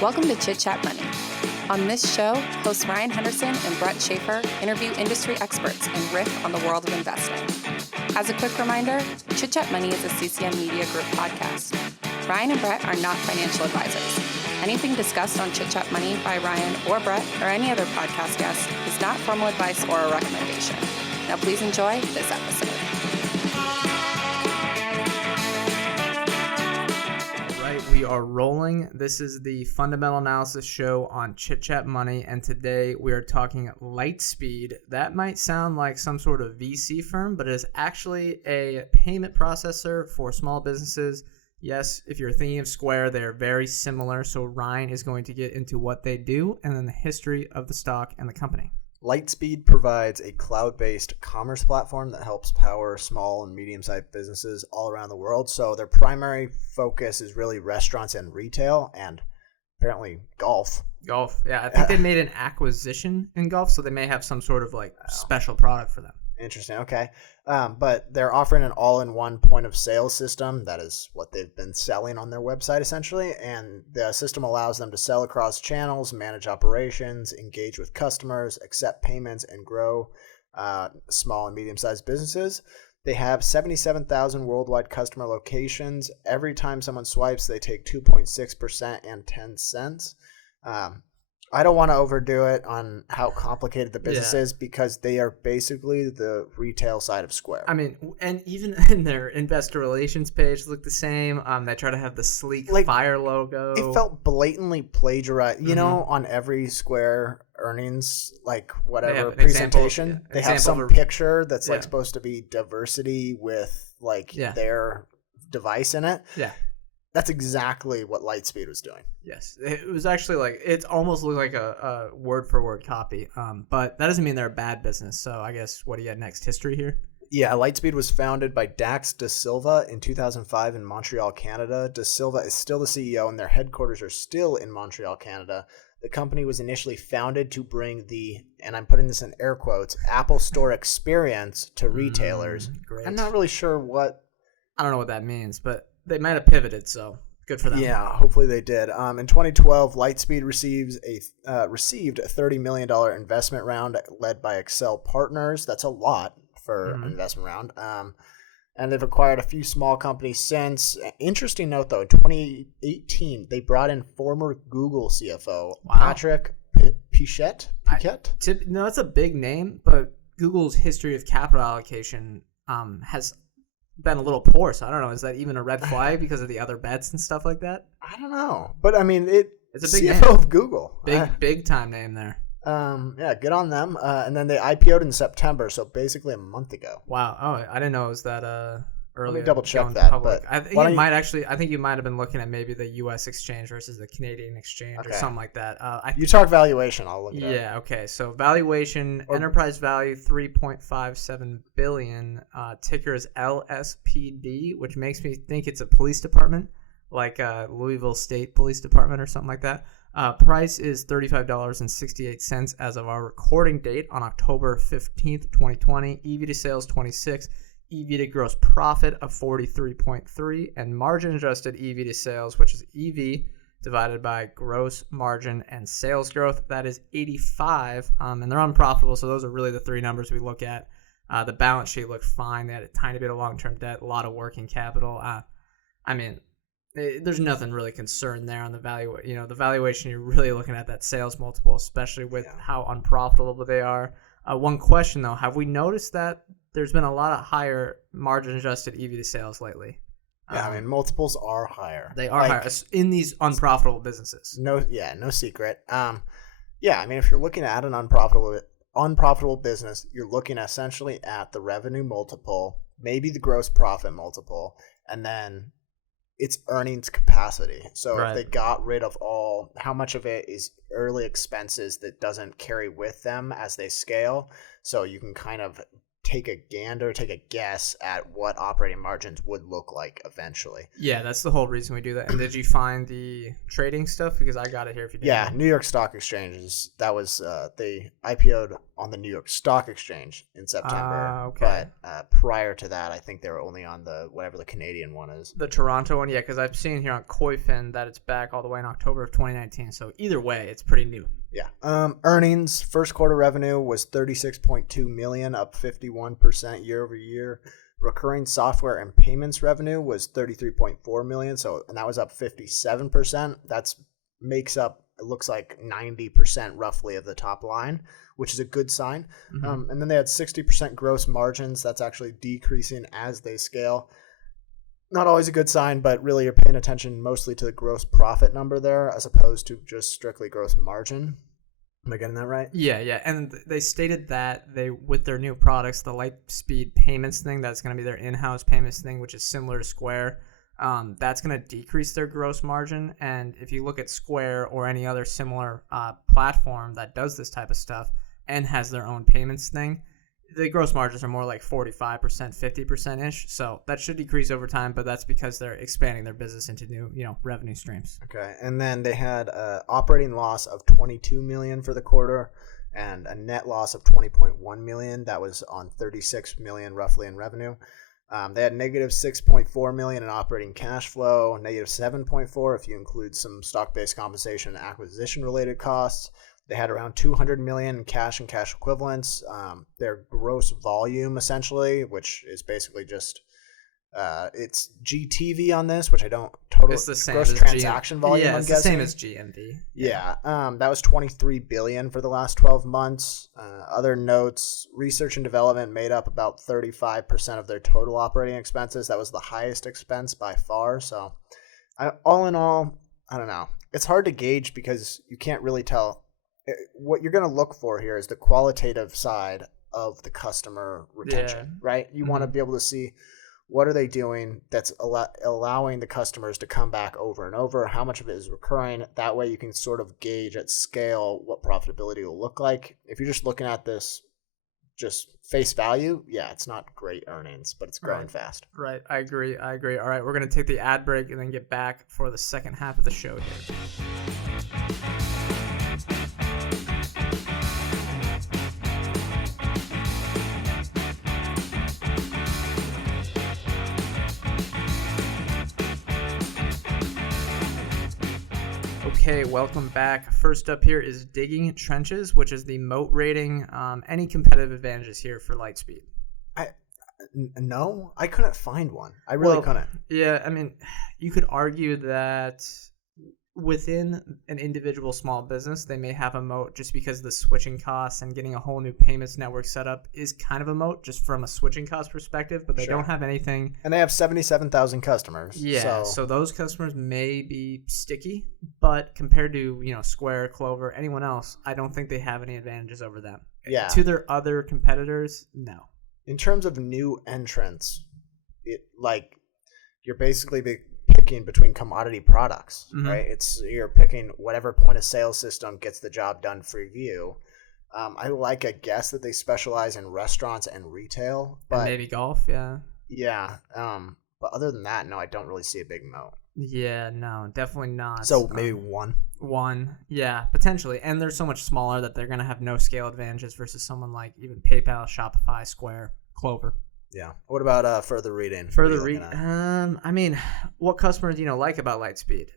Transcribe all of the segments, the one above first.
Welcome to Chit Chat Money. On this show, hosts Ryan Henderson and Brett Schafer interview industry experts and riff on the world of investing. As a quick reminder, Chit Chat Money is a CCM Media Group podcast. Ryan and Brett are not financial advisors. Anything discussed on Chit Chat Money by Ryan or Brett or any other podcast guest is not formal advice or a recommendation. Now please enjoy this episode. We are rolling. This is the fundamental analysis show on Chit Chat Money, and today we are talking Lightspeed. That might sound like some sort of VC firm, but it is actually a payment processor for small businesses. Yes, if you're thinking of Square, they are very similar. So Ryan is going to get into what they do and then the history of the stock and the company. Lightspeed provides a cloud-based commerce platform that helps power small and medium-sized businesses all around the world. So their primary focus is really restaurants and retail, and apparently golf. Golf, yeah. I think they made an acquisition in golf, so they may have some sort of special product for them. Interesting. Okay. But they're offering an all-in-one point-of-sale system. That is what they've been selling on their website, essentially. And the system allows them to sell across channels, manage operations, engage with customers, accept payments, and grow small and medium-sized businesses. They have 77,000 worldwide customer locations. Every time someone swipes, they take 2.6% and 10 cents. I don't want to overdo it on how complicated the business is because they are basically the retail side of Square. I mean, and even in their investor relations page look the same. They try to have the sleek fire logo. It felt blatantly plagiarized. You know, on every Square earnings, whatever presentation, they have some picture that's supposed to be diversity with their device in it. Yeah. That's exactly what Lightspeed was doing. Yes. It was actually it almost looked like a word-for-word copy. But that doesn't mean they're a bad business. So I guess, what do you got next? History here? Yeah, Lightspeed was founded by Dax Da Silva in 2005 in Montreal, Canada. Da Silva is still the CEO, and their headquarters are still in Montreal, Canada. The company was initially founded to bring the, and I'm putting this in air quotes, Apple Store experience to retailers. Great. I'm not really sure what... I don't know what that means, but... they might have pivoted, so good for them. Yeah, hopefully they did. In 2012, Lightspeed received a $30 million investment round led by Excel Partners. That's a lot for an investment round. And they've acquired a few small companies since. Interesting note, though, in 2018, they brought in former Google CFO, Patrick Pichette. No, that's a big name, but Google's history of capital allocation has been a little poor, so I don't know. Is that even a red flag because of the other bets and stuff like that? I don't know, but I mean, it's a big CFO name. Of Google, big time name there. Yeah, good on them. And then they IPO'd in September, so basically a month ago. Wow. Oh, I didn't know it was that early. Let me double check that. But I think you might have been looking at maybe the U.S. exchange versus the Canadian exchange or something like that. You talk valuation, I'll look it up. Yeah. Okay. So valuation, enterprise value $3.57 billion. Ticker is LSPD, which makes me think it's a police department, like Louisville State Police Department or something like that. Price is $35.68 as of our recording date on October 15th, 2020. EV to sales 26. EV to gross profit of 43.3 and margin adjusted EV to sales, which is EV divided by gross margin and sales growth. That is 85, and they're unprofitable. So those are really the three numbers we look at. The balance sheet looked fine. They had a tiny bit of long-term debt, a lot of working capital. There's nothing really concerned there on the value. The valuation, you're really looking at that sales multiple, especially with how unprofitable they are. One question though, have we noticed that there's been a lot of higher margin adjusted EV to sales lately? Yeah, multiples are higher. They are higher in these unprofitable businesses. No secret. If you're looking at an unprofitable business, you're looking essentially at the revenue multiple, maybe the gross profit multiple, and then its earnings capacity. So if they got rid of how much of it is early expenses that doesn't carry with them as they scale. So you can kind of take a guess at what operating margins would look like eventually. Yeah, that's the whole reason we do that. And did you find the trading stuff? Because I got it here if you didn't. Yeah, New York Stock Exchanges. That was they IPO'd on the New York Stock Exchange in September. Okay. But prior to that, I think they were only on whatever the Canadian one is. The Toronto one, yeah, because I've seen here on Koifin that it's back all the way in October of 2019. So either way, it's pretty new. Yeah. Earnings, first quarter revenue was $36.2 million, up 51% year over year. Recurring software and payments revenue was $33.4 million, and that was up 57%. That's makes up, it looks like 90% roughly of the top line, which is a good sign. Mm-hmm. And then they had 60% gross margins. That's actually decreasing as they scale. Not always a good sign, but really you're paying attention mostly to the gross profit number there as opposed to just strictly gross margin. Am I getting that right? Yeah. And they stated that with their new products, the Lightspeed payments thing, that's going to be their in-house payments thing, which is similar to Square. That's going to decrease their gross margin. And if you look at Square or any other similar platform that does this type of stuff and has their own payments thing, the gross margins are more like 45%, 50%-ish. So that should decrease over time, but that's because they're expanding their business into new, revenue streams. Okay. And then they had an operating loss of $22 million for the quarter and a net loss of $20.1 million. That was on $36 million roughly in revenue. They had negative $6.4 million in operating cash flow, negative $7.4 if you include some stock-based compensation and acquisition-related costs. They had around $200 million in cash and cash equivalents. Their gross volume, essentially, which is basically just it's GTV on this, which I don't totally. It's the same gross as transaction volume. Yeah, it's the same as GMV. Yeah, that was $23 billion for the last 12 months. Other notes: research and development made up about 35% of their total operating expenses. That was the highest expense by far. So, all in all, I don't know. It's hard to gauge because you can't really tell. What you're going to look for here is the qualitative side of the customer retention, right? You want to be able to see what are they doing that's allowing the customers to come back over and over, how much of it is recurring. That way you can sort of gauge at scale what profitability will look like. If you're just looking at this just face value, yeah, it's not great earnings, but it's growing fast. Right. I agree. All right, we're going to take the ad break and then get back for the second half of the show here. Okay, welcome back. First up here is digging trenches, which is the moat rating. Any competitive advantages here for Lightspeed? No, I couldn't find one. I really couldn't. Yeah, I mean, you could argue that within an individual small business, they may have a moat just because the switching costs and getting a whole new payments network set up is kind of a moat just from a switching cost perspective, but they don't have anything. And they have 77,000 customers. Yeah, so those customers may be sticky, but compared to, Square, Clover, anyone else, I don't think they have any advantages over them. Yeah. To their other competitors, no. In terms of new entrants, you're basically picking between commodity products, right? You're picking whatever point of sale system gets the job done for you. I like a guess that they specialize in restaurants and retail, but and maybe golf, yeah. Yeah, but other than that, no, I don't really see a big moat. Yeah, no, definitely not. So maybe one, yeah, potentially. And they're so much smaller that they're going to have no scale advantages versus someone like even PayPal, Shopify, Square, Clover. Yeah. What about further reading? I mean, what customers like about Lightspeed?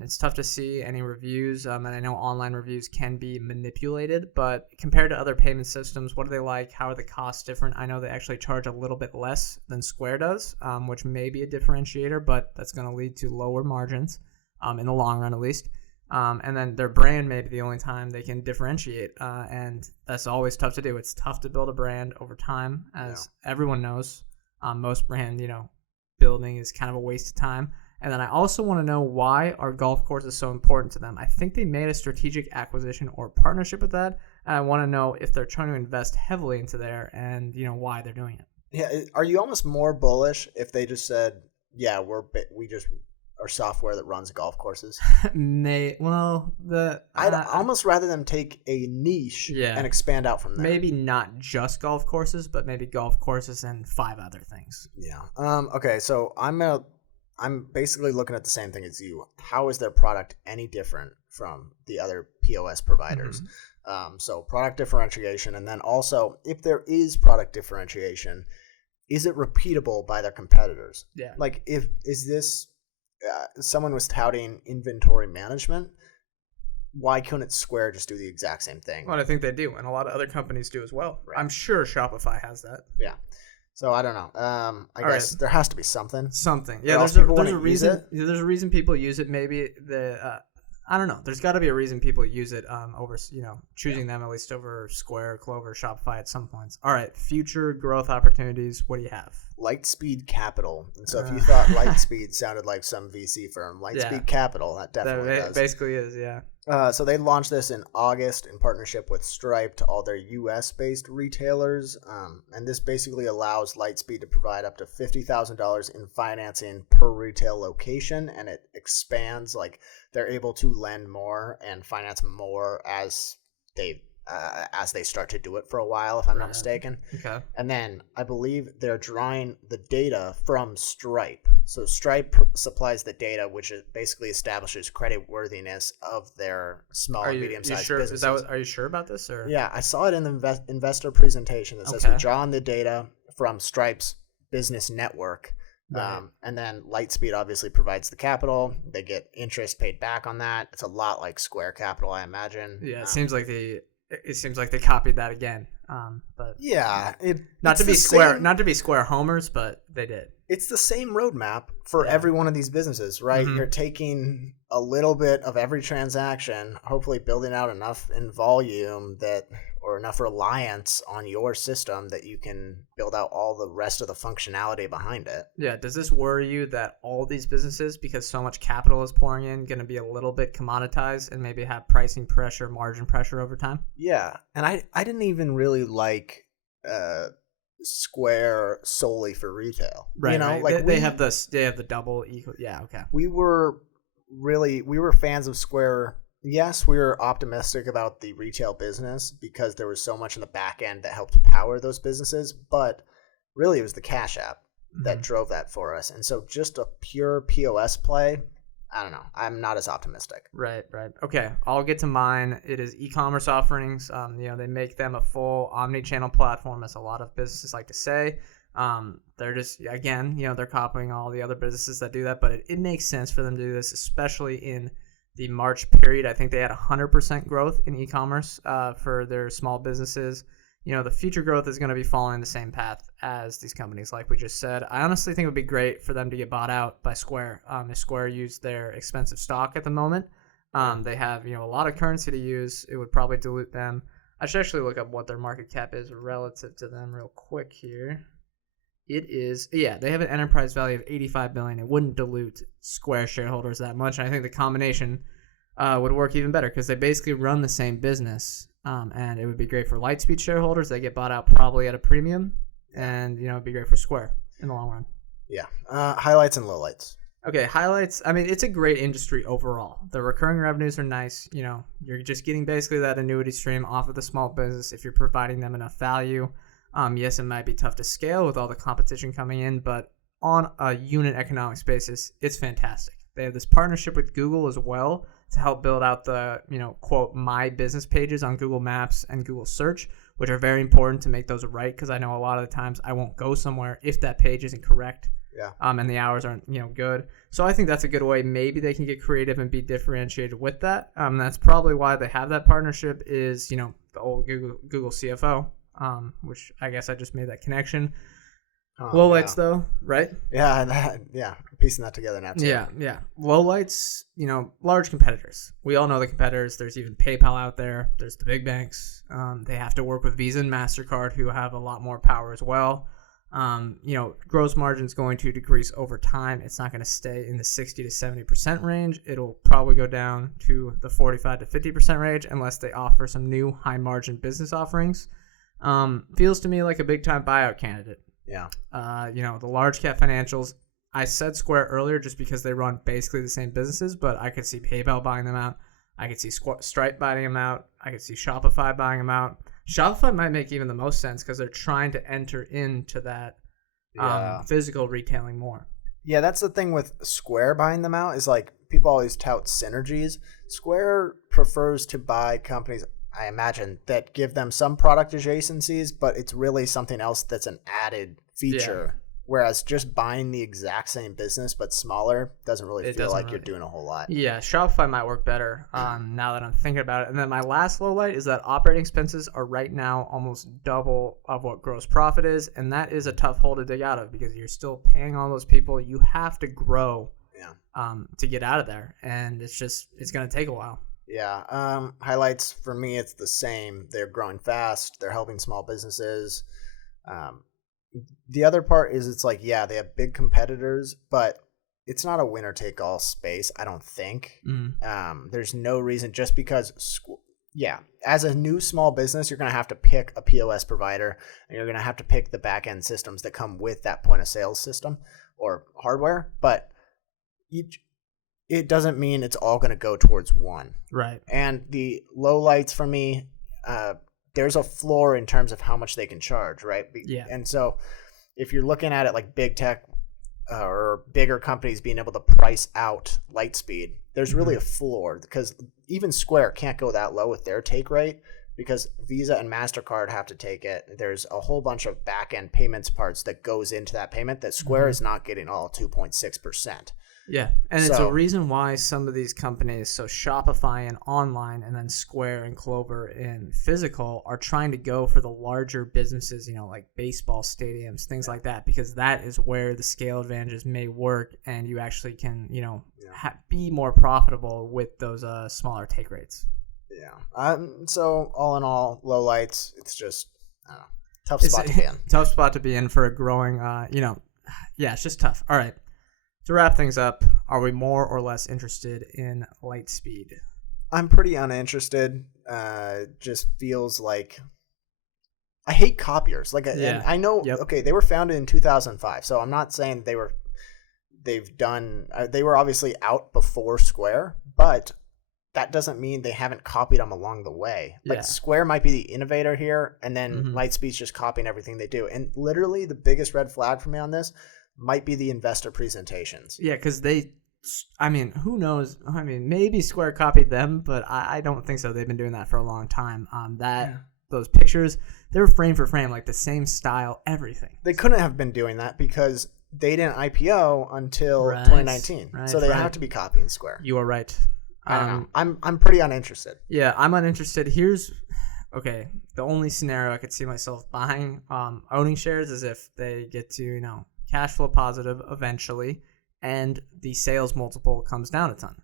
It's tough to see any reviews, and I know online reviews can be manipulated. But compared to other payment systems, what do they like? How are the costs different? I know they actually charge a little bit less than Square does, which may be a differentiator, but that's going to lead to lower margins in the long run, at least. And then their brand may be the only time they can differentiate, and that's always tough to do. It's tough to build a brand over time, as everyone knows. Most brand, building is kind of a waste of time. And then I also want to know why are golf courses so important to them. I think they made a strategic acquisition or partnership with that. And I want to know if they're trying to invest heavily into there and, why they're doing it. Yeah. Are you almost more bullish if they just said, yeah, we just or software that runs golf courses? I'd almost rather them take a niche and expand out from there. Maybe not just golf courses, but maybe golf courses and 5 other things. Yeah. Okay. So I'm basically looking at the same thing as you. How is their product any different from the other POS providers? So product differentiation, and then also if there is product differentiation, is it repeatable by their competitors? Yeah. Like is this someone was touting inventory management? Why couldn't Square just do the exact same thing? Well, I think they do, and a lot of other companies do as well. Right. I'm sure Shopify has that. Yeah. So I don't know. I guess there has to be something. Yeah, there's a reason. There's a reason people use it. Maybe I don't know. There's got to be a reason people use it over, choosing them at least over Square, Clover, Shopify at some points. All right, future growth opportunities. What do you have? Lightspeed Capital. And so if you thought Lightspeed sounded like some VC firm, Lightspeed Capital, that definitely does. Basically is, yeah. So they launched this in August in partnership with Stripe to all their U.S.-based retailers. And this basically allows Lightspeed to provide up to $50,000 in financing per retail location. And it expands, like they're able to lend more and finance more as they start to do it for a while, if I'm not mistaken. Okay. And then I believe they're drawing the data from Stripe. So Stripe supplies the data, which basically establishes creditworthiness of their small and medium-sized businesses. Are you sure about this? Or? Yeah, I saw it in the investor presentation that says we draw on the data from Stripe's business network. Right. And then Lightspeed obviously provides the capital. They get interest paid back on that. It's a lot like Square Capital, I imagine. Yeah, it seems like they copied that again. But yeah, not to be Square homers, but they did. It's the same roadmap for every one of these businesses, right? Mm-hmm. You're taking a little bit of every transaction, hopefully building out enough in volume or enough reliance on your system that you can build out all the rest of the functionality behind it. Yeah. Does this worry you that all these businesses, because so much capital is pouring in, going to be a little bit commoditized and maybe have pricing pressure, margin pressure over time? Yeah. And I didn't even really like Square solely for retail. Right. Right. Like they have the double equal. Yeah. Okay. We were fans of Square. Yes, we were optimistic about the retail business because there was so much in the back end that helped power those businesses, but really it was the Cash App that drove that for us. And so just a pure POS play, I don't know. I'm not as optimistic. Right. Okay, I'll get to mine. It is e-commerce offerings. They make them a full omni-channel platform, as a lot of businesses like to say. They're just, again, they're copying all the other businesses that do that, but it makes sense for them to do this, especially in the March period. I think they had 100% growth in e-commerce for their small businesses. The future growth is going to be following the same path as these companies, like we just said. I honestly think it would be great for them to get bought out by Square. If Square used their expensive stock at the moment, they have a lot of currency to use. It would probably dilute them. I should actually look up what their market cap is relative to them real quick here. It is, they have an enterprise value of $85 billion. It wouldn't dilute Square shareholders that much. And I think the combination would work even better because they basically run the same business. And it would be great for Lightspeed shareholders. They get bought out probably at a premium. And, it'd be great for Square in the long run. Yeah. Highlights and lowlights. Okay, highlights. I mean, it's a great industry overall. The recurring revenues are nice. You're just getting basically that annuity stream off of the small business if you're providing them enough value. Yes, it might be tough to scale with all the competition coming in, but on a unit economics basis, it's fantastic. They have this partnership with Google as well to help build out the, quote, my business pages on Google Maps and Google Search, which are very important to make those right, because I know a lot of the times I won't go somewhere if that page isn't correct. Yeah. And the hours aren't, good. So I think that's a good way. Maybe they can get creative and be differentiated with that. That's probably why they have that partnership is, the old Google CFO. Which I guess I just made that connection. Lowlights, though, right? Yeah, piecing that together now too. Yeah. Lowlights, large competitors. We all know the competitors. There's even PayPal out there. There's the big banks. They have to work with Visa and MasterCard, who have a lot more power as well. Gross margin's going to decrease over time. It's not going to stay in the 60 to 70% range. It'll probably go down to the 45 to 50% range unless they offer some new high margin business offerings. Feels to me like a big time buyout candidate. Yeah. The large cap financials, I said Square earlier just because they run basically the same businesses, but I could see PayPal buying them out. I could see Stripe buying them out. I could see Shopify buying them out. Shopify might make even the most sense because they're trying to enter into that physical retailing more. Yeah, that's the thing with Square buying them out is like people always tout synergies. Square prefers to buy companies, I imagine, that give them some product adjacencies, but it's really something else that's an added feature. Yeah. Whereas just buying the exact same business but smaller doesn't really feel like you're doing a whole lot. Yeah, Shopify might work better now that I'm thinking about it. And then my last low light is that operating expenses are right now almost double of what gross profit is. And that is a tough hole to dig out of because you're still paying all those people. You have to grow to get out of there. And it's going to take a while. Yeah. Highlights for me, it's the same. They're growing fast. They're helping small businesses. The other part is it's like, yeah, they have big competitors, but it's not a winner take all space, I don't think. There's no reason just because, as a new small business, you're going to have to pick a POS provider and you're going to have to pick the back end systems that come with that point of sale system or hardware. But it doesn't mean it's all going to go towards one. Right. And the low lights for me, there's a floor in terms of how much they can charge, right? Yeah. And so if you're looking at it like big tech or bigger companies being able to price out Lightspeed, there's really a floor because even Square can't go that low with their take rate because Visa and MasterCard have to take it. There's a whole bunch of back-end payments parts that goes into that payment that Square is not getting all 2.6%. Yeah, and it's a reason why some of these companies, so Shopify and online, and then Square and Clover in physical, are trying to go for the larger businesses, like baseball stadiums, things like that, because that is where the scale advantages may work, and you actually can, be more profitable with those smaller take rates. Yeah. So all in all, low lights. It's just tough spot to be in. Tough spot to be in for a growing. It's just tough. All right. To wrap things up, are we more or less interested in Lightspeed? I'm pretty uninterested. Just feels like I hate copiers. And I know. Yep. Okay, they were founded in 2005, so I'm not saying they were obviously out before Square, but that doesn't mean they haven't copied them along the way. Square might be the innovator here, and then Lightspeed's just copying everything they do. And literally, the biggest red flag for me on this might be the investor presentations. Yeah, because who knows? Maybe Square copied them, but I don't think so. They've been doing that for a long time. Those pictures, they were frame for frame, like the same style, everything. They couldn't have been doing that because they didn't IPO until 2019. So they have to be copying Square. You are right. I don't know. I'm pretty uninterested. Yeah, I'm uninterested. The only scenario I could see myself buying, owning shares is if they get to, cash flow positive eventually, and the sales multiple comes down a ton.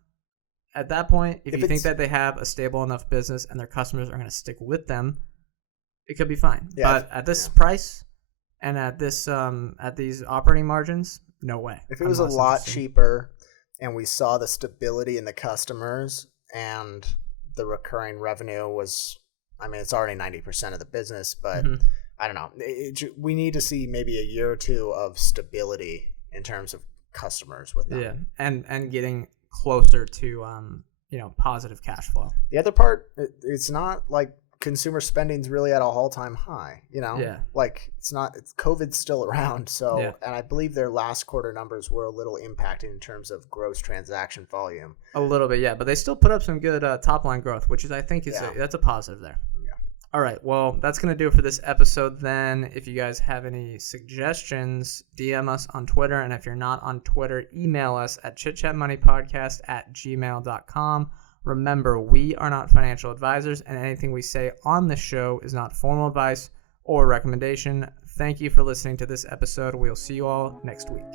At that point, if you think that they have a stable enough business and their customers are going to stick with them, it could be fine. Yeah, but at this price and at this at these operating margins, no way. If it was a lot cheaper and we saw the stability in the customers and the recurring revenue was, it's already 90% of the business, but I don't know. We need to see maybe a year or two of stability in terms of customers with them. Yeah, and getting closer to positive cash flow. The other part, it's not like consumer spending's really at a all-time high. It's not. COVID's still around. So, and I believe their last quarter numbers were a little impacted in terms of gross transaction volume. A little bit, yeah, but they still put up some good top line growth, which I think that's a positive there. All right, well, that's going to do it for this episode then. If you guys have any suggestions, DM us on Twitter. And if you're not on Twitter, email us at chitchatmoneypodcast@gmail.com. Remember, we are not financial advisors, and anything we say on the show is not formal advice or recommendation. Thank you for listening to this episode. We'll see you all next week.